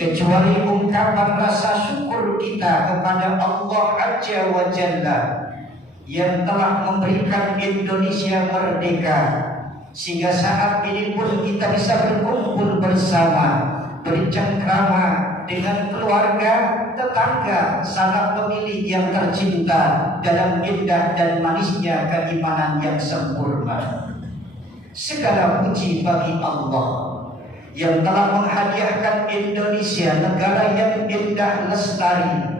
kecuali ungkapan rasa syukur kita kepada Allah Azza wa Jalla yang telah memberikan Indonesia merdeka, sehingga saat ini pun kita bisa berkumpul bersama, bercengkrama dengan keluarga, tetangga, sanak pemilih yang tercinta dalam indah dan manisnya keimanan yang sempurna. Segala puji bagi Allah yang telah menghadiahkan Indonesia, negara yang indah lestari,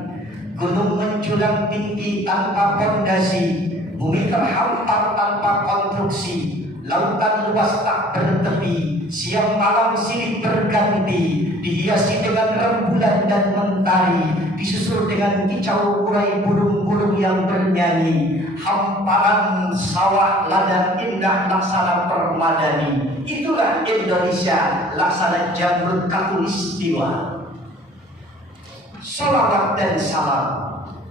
gunung menjulang tinggi tanpa pondasi, bumi terhampar tanpa konstruksi, lautan luas tak bertepi, siang malam silih berganti, dihiasi dengan rembulan dan mentari, disusul dengan kicau urai burung-burung yang bernyanyi, hamparan sawah ladang indah laksana permadani. Itulah Indonesia laksana jamrut khatulistiwa. Salawat dan salam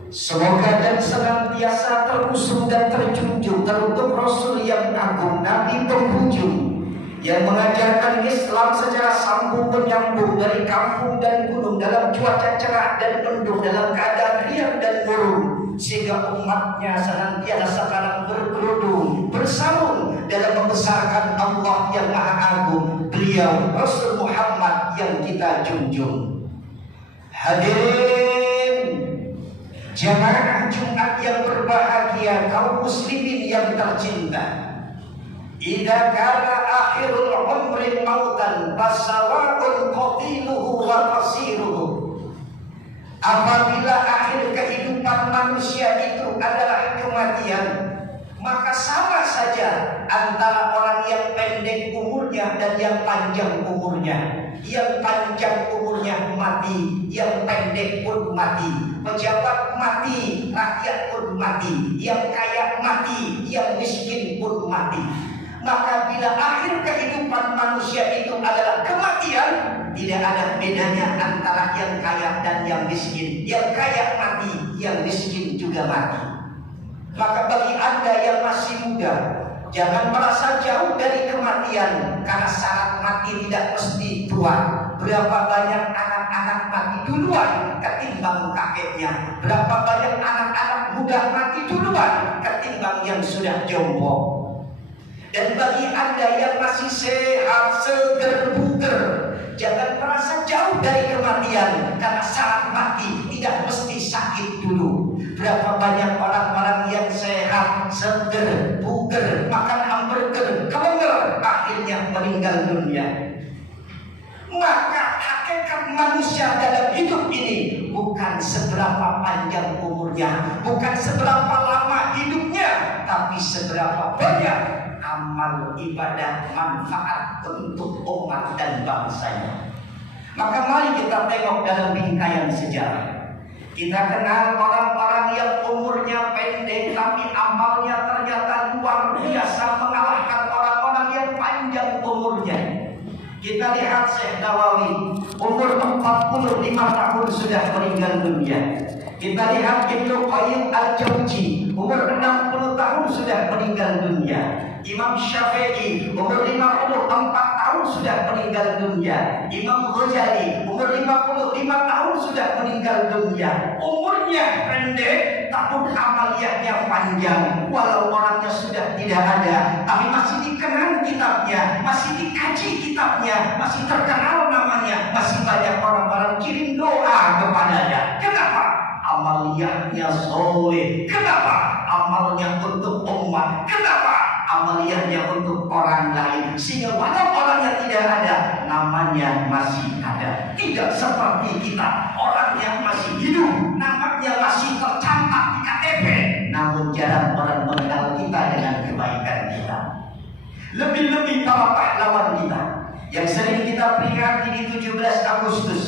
semoga dan senantiasa terusung dan terjunjung teruntuk Rasul yang agung, Nabi penghujung yang mengajarkan Islam secara sambung menyambung dari kampung dan gunung, dalam cuaca cerah dan mendung, dalam keadaan riang dan murung, sehingga umatnya senantiasa sekarang berkerudung bersambung dalam membesarkan Allah yang Maha Agung, beliau Rasul Muhammad yang kita junjung. Hadirin jamaah Jumat yang berbahagia, kaum muslimin yang tercinta, idza kana akhirul umri mautan fasawa'un qatiluhu wa qasiruhu. Apabila akhir kehidupan manusia itu adalah kematian, maka sama saja antara orang yang pendek umurnya dan yang panjang umurnya. Yang panjang umurnya mati, yang pendek pun mati. Pejabat mati, rakyat pun mati. Yang kaya mati, yang miskin pun mati. Maka bila akhir kehidupan manusia itu adalah kematian, tidak ada bedanya antara yang kaya dan yang miskin. Yang kaya mati, yang miskin juga mati. Maka bagi Anda yang masih muda, jangan merasa jauh dari kematian, karena syarat mati tidak mesti tua. Berapa banyak anak-anak mati duluan ketimbang kakeknya. Berapa banyak anak-anak muda mati duluan ketimbang yang sudah jompo. Dan bagi Anda yang masih sehat, seger, buger, jangan merasa jauh dari kematian, karena saat mati tidak mesti sakit dulu. Berapa banyak orang-orang yang sehat, seger, buger, makan hamburger, kelenger, akhirnya meninggal dunia. Maka hakikat manusia dalam hidup ini bukan seberapa panjang umurnya, bukan seberapa lama hidupnya, tapi seberapa banyak amal ibadah manfaat untuk umat dan bangsanya. Maka mari kita tengok dalam bingkaian sejarah. Kita kenal orang-orang yang umurnya pendek tapi amalnya ternyata luar biasa mengalahkan orang-orang yang panjang umurnya. Kita lihat Syekh Nawawi, umur 45 tahun sudah meninggal dunia. Kita lihat Ibnu Qayyim Al-Jauzi, umur 60 tahun sudah meninggal dunia. Imam Syafi'i, umur 54 tahun sudah meninggal dunia. Imam Ghazali, umur 55 tahun sudah meninggal dunia. Umurnya pendek, tapi amaliyahnya panjang. Walau orangnya sudah tidak ada, tapi masih dikenal kitabnya, masih dikaji kitabnya, masih terkenal namanya, masih banyak orang-orang kirim doa kepadanya. Kenapa? Amaliyahnya soleh. Kenapa? Amalnya untuk umat. Kenapa? Amaliyahnya untuk orang lain. Sehingga walau orangnya tidak ada, namanya masih ada. Tidak seperti kita, orang yang masih hidup, namanya masih tercatat di KTP, namun jarang orang mengenal kita dengan kebaikan kita. Lebih-lebih para pahlawan kita yang sering kita peringati di 17 Agustus.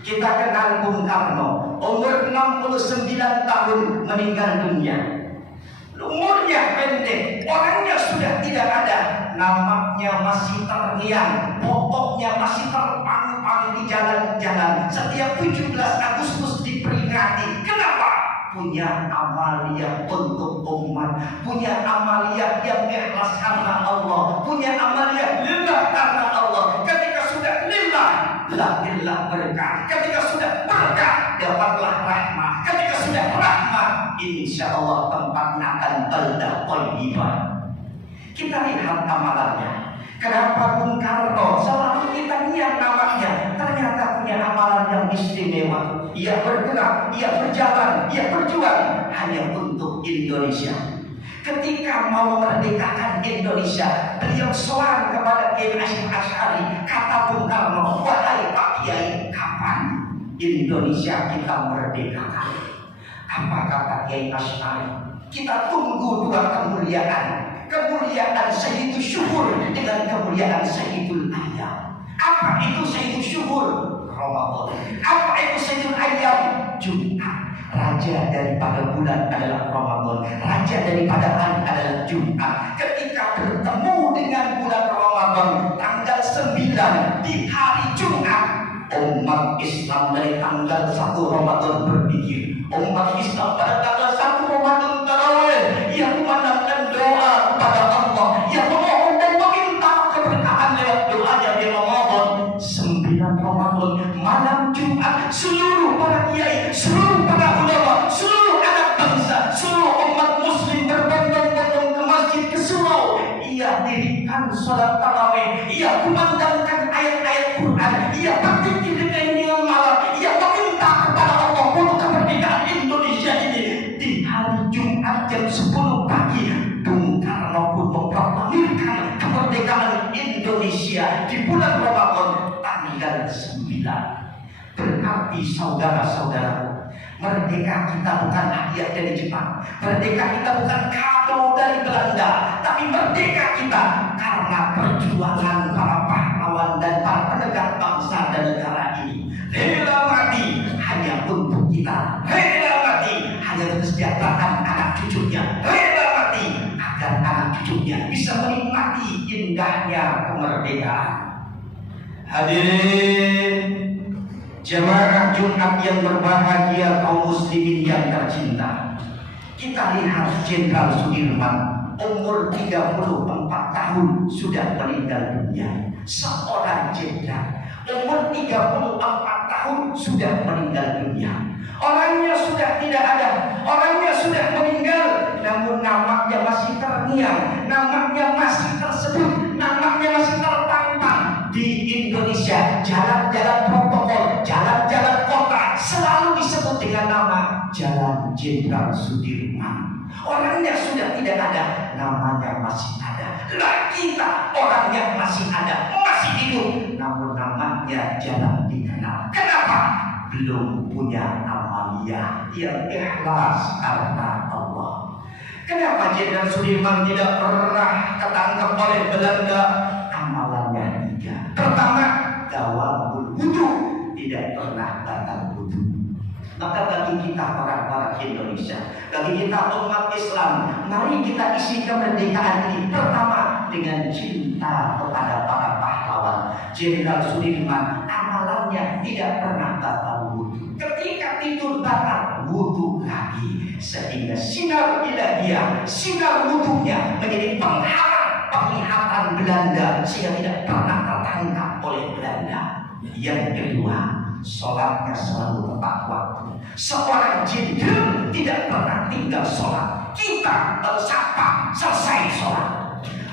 Kita kenal Bung Karno, umur 69 tahun meninggal dunia. Umurnya pendek, orangnya sudah tidak ada, namanya masih terngiang, pokoknya masih terpampang di jalan-jalan. Setiap 17 Agustus diperingati. Kenapa? Punya amaliyah untuk umat, punya amaliyah yang ikhlas karena Allah, punya amaliyah lillah karena Allah. Ketika sudah lillah, lahirlah berkah. Ketika sudah berkah, dapatlah rahmah. Ketika sudah rahmah, insya Allah tempatnya akan baldah thayyibah. Kita lihat amalannya. Kenapa Bung Karno selalu kita lihat namanya, ternyata punya amalan yang istimewa. Ia bergerak, ia berjalan, ia berjuang hanya untuk Indonesia. Ketika mau memerdekakan Indonesia, beliau soal kepada Kiai Hasyim Asy'ari. Kata Bung Karno, wahai Pak Kiai, kapan Indonesia kita merdekakan? Apa kata Kiai Asy'ari? Kita tunggu dua kemuliaan. Kemuliaan Sayyidul Syuhur dengan kemuliaan Sayyidul Ayyam. Apa itu Sayyidul Syuhur? Ramadan. Apa itu Sayyidul Ayyam? Jumat. Raja daripada bulan adalah Ramadan. Raja daripada hari adalah Jumat. Ketika bertemu dengan bulan Ramadan tanggal 9 di hari Jumat, umat Islam dari tanggal 1 Ramadan berpikir, umat Islam pada tanggal 1 Ramadan tarawih yang memandangkan doa kepada Allah, yang memohon dan meminta keberkahan lewat doanya di Ramadan. 9 Ramadan malam Jumat, seluruh para kiai, seluruh para ulama, seluruh anak bangsa, seluruh umat muslim berbondong-bondong ke masjid, ke surau. Ia dirikan sholat tarawih, ia kumandangkan ayat-ayat Quran, ia berzikir dengan malam, ia meminta kepada Allah untuk kemerdekaan Indonesia ini. Di hari Jumat jam 10 pagi, Bung Karno pun memproklamirkan kemerdekaan Indonesia di bulan Ramadan tanggal 9. Berarti saudara-saudara, merdeka kita bukan hadiah dari Jepang, merdeka kita bukan kado dari Belanda, tapi merdeka kita karena perjuangan para pahlawan dan para penegak bangsa dan negara ini. Rela mati hanya untuk kita, rela mati hanya untuk kesejahteraan anak cucunya, rela mati agar anak cucunya bisa menikmati indahnya kemerdekaan. Hadirin jemaah Jumat yang berbahagia, kaum muslimin yang tercinta, kita lihat Jenderal Sudirman umur 34 tahun sudah meninggal dunia. Seorang jenderal umur 34 tahun sudah meninggal dunia. Orangnya sudah tidak ada, orangnya sudah meninggal, namun namanya masih terngiang, namanya masih tersebut, namanya masih terpampang di Indonesia. Jalan-jalan protokol, jalan-jalan kota selalu disebut dengan nama Jalan Jenderal Sudirman. Orangnya sudah tidak ada, namanya masih ada. Lah kita orangnya masih ada, masih hidup, namun namanya jarang dikenal. Kenapa? Belum punya amaliyah yang ikhlas karena Allah. Kenapa Jenderal Sudirman tidak pernah ketangkep oleh Belanda? Amalannya 3. Pertama, dawamul wudu, tidak pernah batal wudu. Maka bagi kita orang-orang Indonesia, bagi kita umat Islam, mari kita isi kemerdekaan ini pertama dengan cinta kepada para pahlawan. Jenderal Sudirman amalannya tidak pernah batal wudu. Ketika tidur batal, wudu lagi, sehingga sinar ilahiyah, sinar wudunya menjadi penghalang penglihatan Belanda, sehingga tidak pernah tertangkap oleh Belanda. Yang kedua, sholatnya selalu tepat waktu. Seorang jenderal tidak pernah tinggal sholat. Kita tersapa selesai sholat.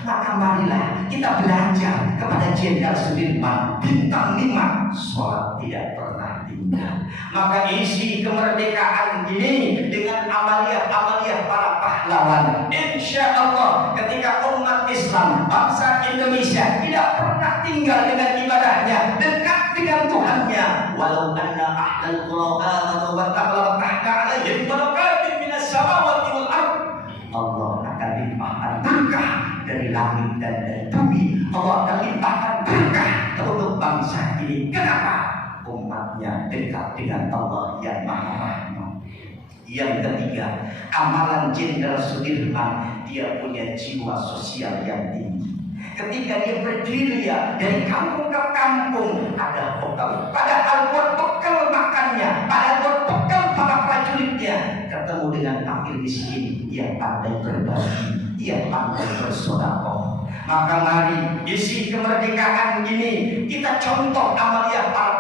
Maka marilah kita belajar kepada Jenderal Sudirman, bintang 5, sholat tidak pernah tinggal. Maka isi kemerdekaan ini dengan amaliyah-amaliyah para pahlawan. Insya Allah ketika umat Islam, bangsa Indonesia tidak pernah tinggal dengan ibadahnya, dekat dengan Tuhannya. Walau anna ahlal qura amanu wa taqabbala alaihim barakatin minas samawati wal ardh. Allah akan limpahkan berkah dari langit dan dari bumi. Allah akan limpahkan berkah untuk bangsa ini. Kenapa? Umatnya dekat dengan Allah yang Maha Rahman. Yang ketiga, amalan Jenderal Sudirman, dia punya jiwa sosial yang tinggi. Ketika dia berdiri dari kampung ke kampung, ada bekal. Padahal buat bekal makannya, padahal buat bekal para prajuritnya. Ketemu dengan fakir miskin, ia pandai berbagi, ia pandai bersedekah. Maka mari isi kemerdekaan ini kita contoh amaliyah para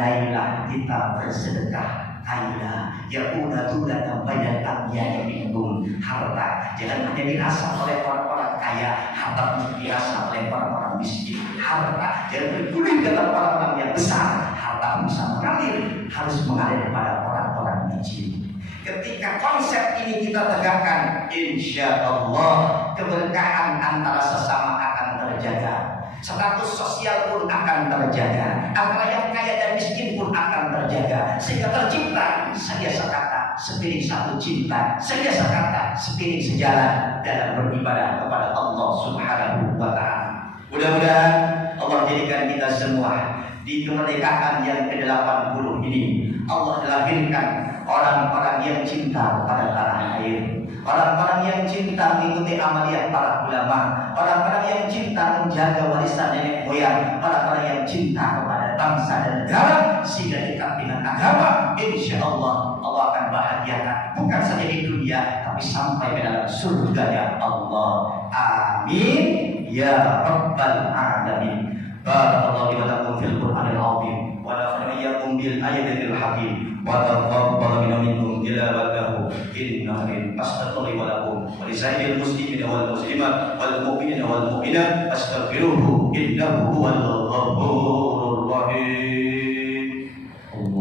pandailah kita bersedekah. Kailah yakuna tulana bayan tamyani minkum harta. Jangan hanya dirasa oleh orang-orang kaya, harta dirasa oleh orang-orang miskin. Harta jangan bergulir dalam orang-orang yang besar. Harta bisa mengalir, harus mengalir kepada orang-orang miskin. Ketika konsep ini kita tegakkan, insya Allah keberkahan antara sesama akan terjaga. Status sosial pun akan terjaga, antara yang kaya dan miskin pun akan terjaga, sehingga tercipta sebiasa kata sepiring satu cinta, sebiasa kata sepiring sejalan dalam beribadah kepada Allah Subhanahu wa Ta'ala. Mudah-mudahan Allah jadikan kita semua di kemerdekaan yang ke-80 ini Allah lahirkan orang-orang yang cinta pada tanah air, orang-orang yang cinta mengikuti amaliyah para ulama, orang-orang yang cinta menjaga warisan nenek moyang, orang-orang yang cinta kepada bangsa dan negara sehingga dekat dengan agama. Insya Allah Allah akan bahagiakan bukan saja di dunia tapi sampai ke dalam surganya Allah. Amin ya rabbal alamin. Barakallahu li wa lakum fil Qur'anil azim wa nafa'ani iyyakum bil ayatil hakim wa taqabbal minkum tilawatahu innahu astaghfiru wa lakum wa li sa'iril muslimina wal muslimat wal mu'minina wal mu'minat astaghfiruhu innahu huwal ghafurur rahim.